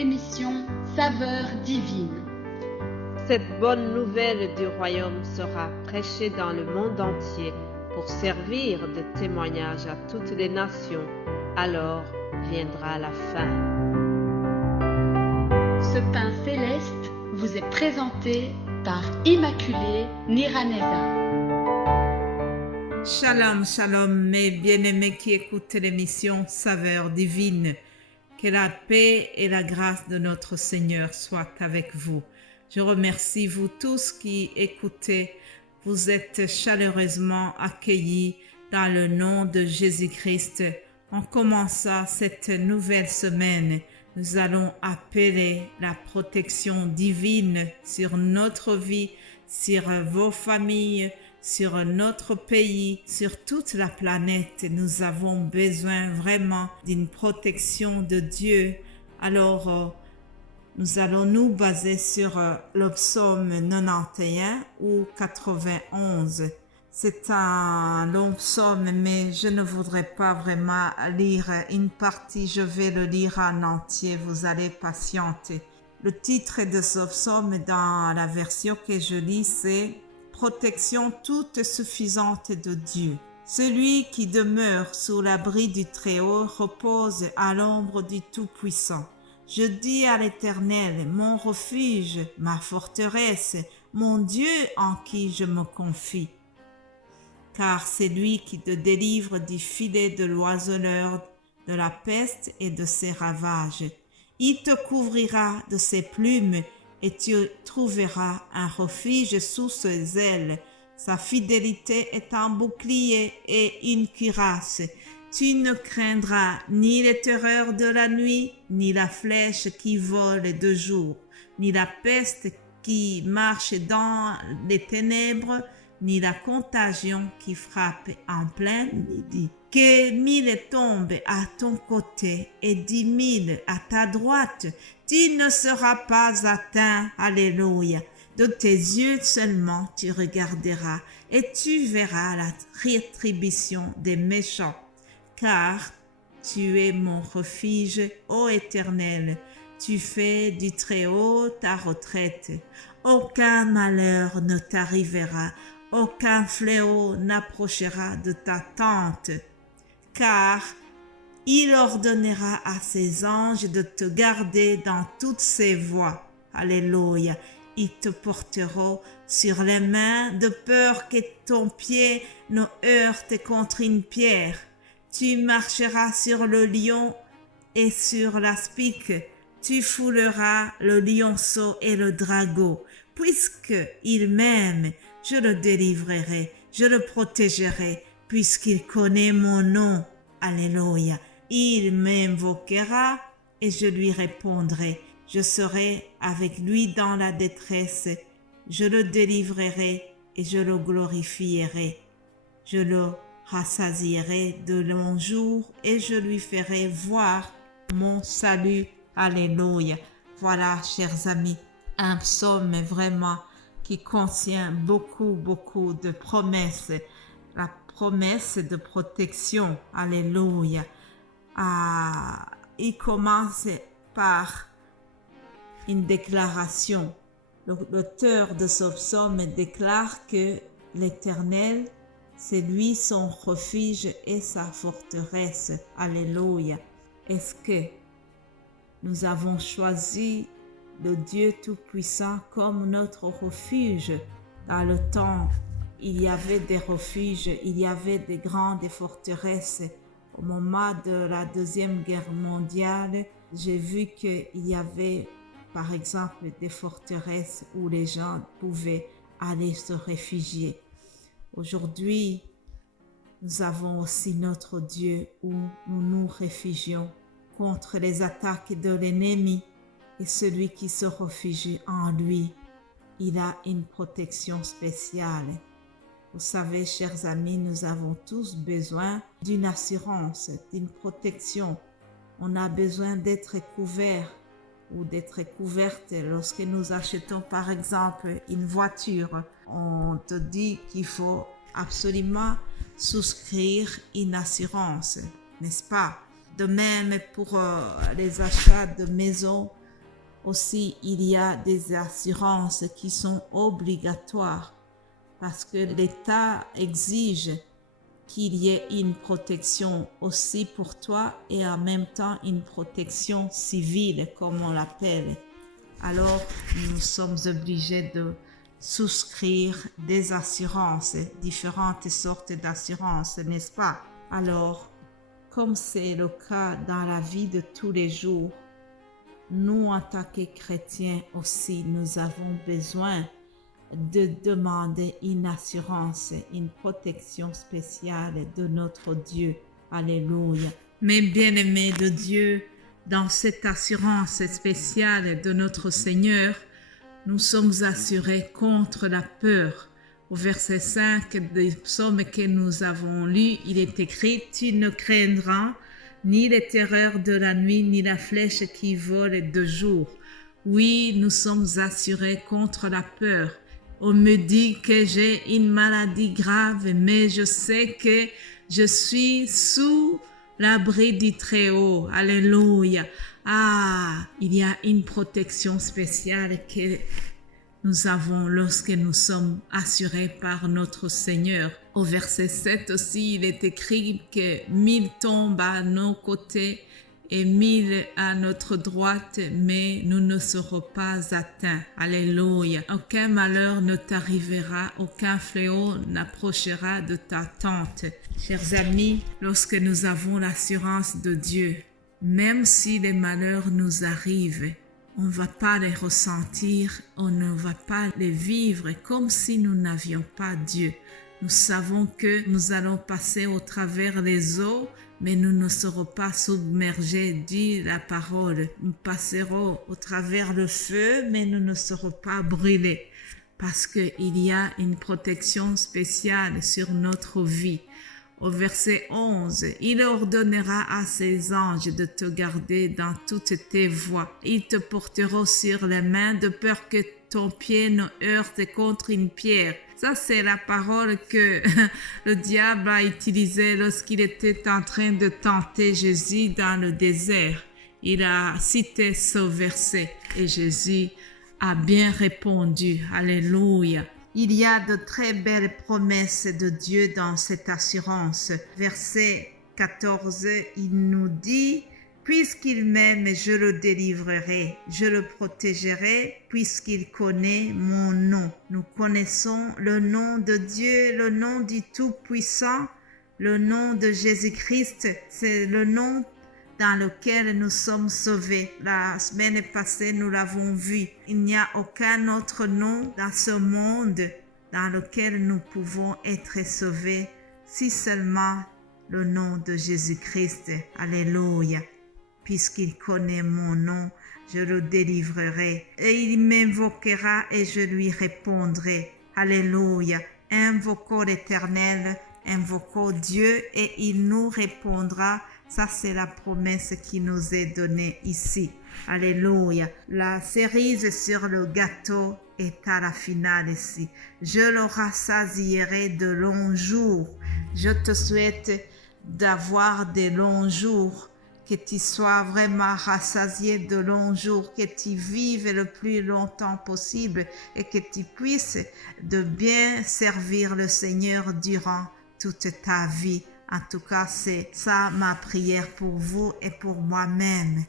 l'émission Saveurs divines. Cette bonne nouvelle du royaume sera prêchée dans le monde entier pour servir de témoignage à toutes les nations. Alors viendra la fin. Ce pain céleste vous est présenté par Immaculée Niraneza. Shalom, shalom, mes bien-aimés qui écoutent l'émission Saveurs divines. Que la paix et la grâce de notre Seigneur soient avec vous. Je remercie vous tous qui écoutez. Vous êtes chaleureusement accueillis dans le nom de Jésus-Christ. En commençant cette nouvelle semaine, nous allons appeler la protection divine sur notre vie, sur vos familles, sur notre pays, sur toute la planète. Nous avons besoin vraiment d'une protection de Dieu. Alors, nous allons nous baser sur le psaume 91 ou 91. C'est un long psaume, mais je ne voudrais pas vraiment lire une partie. Je vais le lire en entier. Vous allez patienter. Le titre de ce psaume dans la version que je lis, c'est protection toute suffisante de Dieu. Celui qui demeure sous l'abri du Très-Haut repose à l'ombre du Tout-Puissant. Je dis à l'Éternel, mon refuge, ma forteresse, mon Dieu en qui je me confie. Car c'est lui qui te délivre du filet de l'oiseleur, de la peste et de ses ravages. Il te couvrira de ses plumes et tu trouveras un refuge sous ses ailes. Sa fidélité est un bouclier et une cuirasse. Tu ne craindras ni les terreurs de la nuit, ni la flèche qui vole de jour, ni la peste qui marche dans les ténèbres, ni la contagion qui frappe en plein midi. Que 1000 tombent à ton côté et 10 000 à ta droite, tu ne seras pas atteint. Alléluia. De tes yeux seulement tu regarderas et tu verras la rétribution des méchants. Car tu es mon refuge, ô Éternel. Tu fais du Très-Haut ta retraite. Aucun malheur ne t'arrivera, aucun fléau n'approchera de ta tente. Car il ordonnera à ses anges de te garder dans toutes ses voies. Alléluia. Ils te porteront sur les mains de peur que ton pied ne heurte contre une pierre. Tu marcheras sur le lion et sur l'aspic. Tu fouleras le lionceau et le dragon. Puisque il m'aime, je le délivrerai, je le protégerai, puisqu'il connaît mon nom. Alléluia. Il m'invoquera et je lui répondrai. Je serai avec lui dans la détresse. Je le délivrerai et je le glorifierai. Je le rassasierai de longs jours et je lui ferai voir mon salut. Alléluia. Voilà, chers amis, un psaume vraiment qui contient beaucoup de promesses. La promesse de protection. Alléluia. Il commence par une déclaration. L'auteur de ce psaume déclare que l'Éternel, c'est lui son refuge et sa forteresse. Alléluia. Est-ce que nous avons choisi le Dieu Tout-Puissant comme notre refuge? Dans le temps, il y avait des refuges, il y avait des grandes forteresses. Au moment de la Deuxième Guerre mondiale, j'ai vu qu'il y avait, par exemple, des forteresses où les gens pouvaient aller se réfugier. Aujourd'hui, nous avons aussi notre Dieu où nous nous réfugions contre les attaques de l'ennemi, et celui qui se réfugie en lui, il a une protection spéciale. Vous savez, chers amis, nous avons tous besoin d'une assurance, d'une protection. On a besoin d'être couverts ou d'être couverte lorsque nous achetons par exemple une voiture. On te dit qu'il faut absolument souscrire une assurance, n'est-ce pas? De même pour les achats de maisons, aussi il y a des assurances qui sont obligatoires parce que l'État exige qu'il y ait une protection aussi pour toi et en même temps une protection civile, comme on l'appelle. Alors, nous sommes obligés de souscrire des assurances, différentes sortes d'assurances, n'est-ce pas? Alors, comme c'est le cas dans la vie de tous les jours, nous, en tant que chrétiens aussi, nous avons besoin de demander une assurance, une protection spéciale de notre Dieu. Alléluia. Mais bien-aimés de Dieu, dans cette assurance spéciale de notre Seigneur, nous sommes assurés contre la peur. Au verset 5 du psaume que nous avons lu, il est écrit « Tu ne craindras ni les terreurs de la nuit, ni la flèche qui vole de jour. » Oui, nous sommes assurés contre la peur. On me dit que j'ai une maladie grave, mais je sais que je suis sous l'abri du Très-Haut. Alléluia. Ah, il y a une protection spéciale que nous avons lorsque nous sommes assurés par notre Seigneur. Au verset 7 aussi, il est écrit que 1000 tombent à nos côtés et 1000 à notre droite, mais nous ne serons pas atteints. Alléluia. Aucun malheur ne t'arrivera, aucun fléau n'approchera de ta tente. Chers amis, lorsque nous avons l'assurance de Dieu, même si les malheurs nous arrivent, on ne va pas les ressentir, on ne va pas les vivre comme si nous n'avions pas Dieu. Nous savons que nous allons passer au travers les eaux, mais nous ne serons pas submergés, dit la parole. Nous passerons au travers le feu, mais nous ne serons pas brûlés, parce qu'il y a une protection spéciale sur notre vie. Au verset 11, « Il ordonnera à ses anges de te garder dans toutes tes voies. Ils te porteront sur les mains de peur que ton pied ne heurte contre une pierre. » Ça, c'est la parole que le diable a utilisée lorsqu'il était en train de tenter Jésus dans le désert. Il a cité ce verset et Jésus a bien répondu. Alléluia. Il y a de très belles promesses de Dieu dans cette assurance. Verset 14, il nous dit « Puisqu'il m'aime, je le délivrerai, je le protégerai, puisqu'il connaît mon nom. » Nous connaissons le nom de Dieu, le nom du Tout-Puissant, le nom de Jésus-Christ. C'est le nom dans lequel nous sommes sauvés. La semaine passée, nous l'avons vu. Il n'y a aucun autre nom dans ce monde dans lequel nous pouvons être sauvés, si seulement le nom de Jésus-Christ. Alléluia. Puisqu'il connaît mon nom, je le délivrerai. Et il m'invoquera et je lui répondrai. Alléluia. Invoquons l'Éternel, invoquons Dieu et il nous répondra. Ça, c'est la promesse qui nous est donnée ici. Alléluia. La cerise sur le gâteau est à la finale ici. Je le rassasierai de longs jours. Je te souhaite d'avoir des longs jours, que tu sois vraiment rassasié de longs jours, que tu vives le plus longtemps possible et que tu puisses de bien servir le Seigneur durant toute ta vie. En tout cas, c'est ça ma prière pour vous et pour moi-même.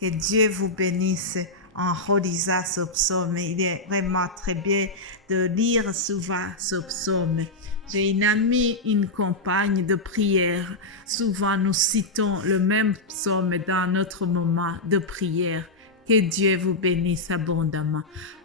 Que Dieu vous bénisse en relisant ce psaume. Il est vraiment très bien de lire souvent ce psaume. J'ai une amie, une compagne de prière. Souvent, nous citons le même psaume dans notre moment de prière. Que Dieu vous bénisse abondamment.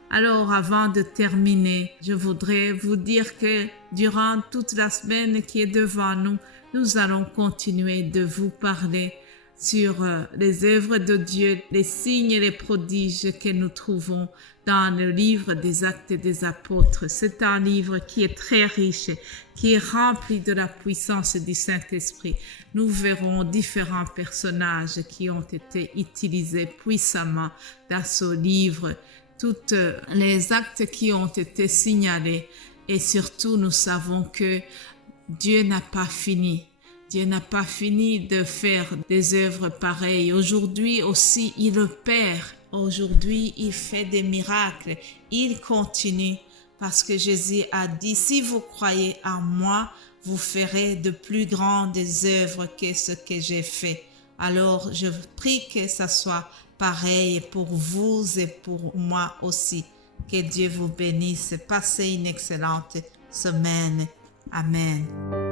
Alors, avant de terminer, je voudrais vous dire que durant toute la semaine qui est devant nous, nous allons continuer de vous parler sur les œuvres de Dieu, les signes et les prodiges que nous trouvons dans le livre des Actes des Apôtres. C'est un livre qui est très riche, qui est rempli de la puissance du Saint-Esprit. Nous verrons différents personnages qui ont été utilisés puissamment dans ce livre, tous les actes qui ont été signalés et surtout nous savons que Dieu n'a pas fini. Dieu n'a pas fini de faire des œuvres pareilles. Aujourd'hui aussi, il opère Aujourd'hui, il fait des miracles. Il continue parce que Jésus a dit, si vous croyez en moi, vous ferez de plus grandes œuvres que ce que j'ai fait. Alors, je prie que ça soit pareil pour vous et pour moi aussi. Que Dieu vous bénisse. Passez une excellente semaine. Amen.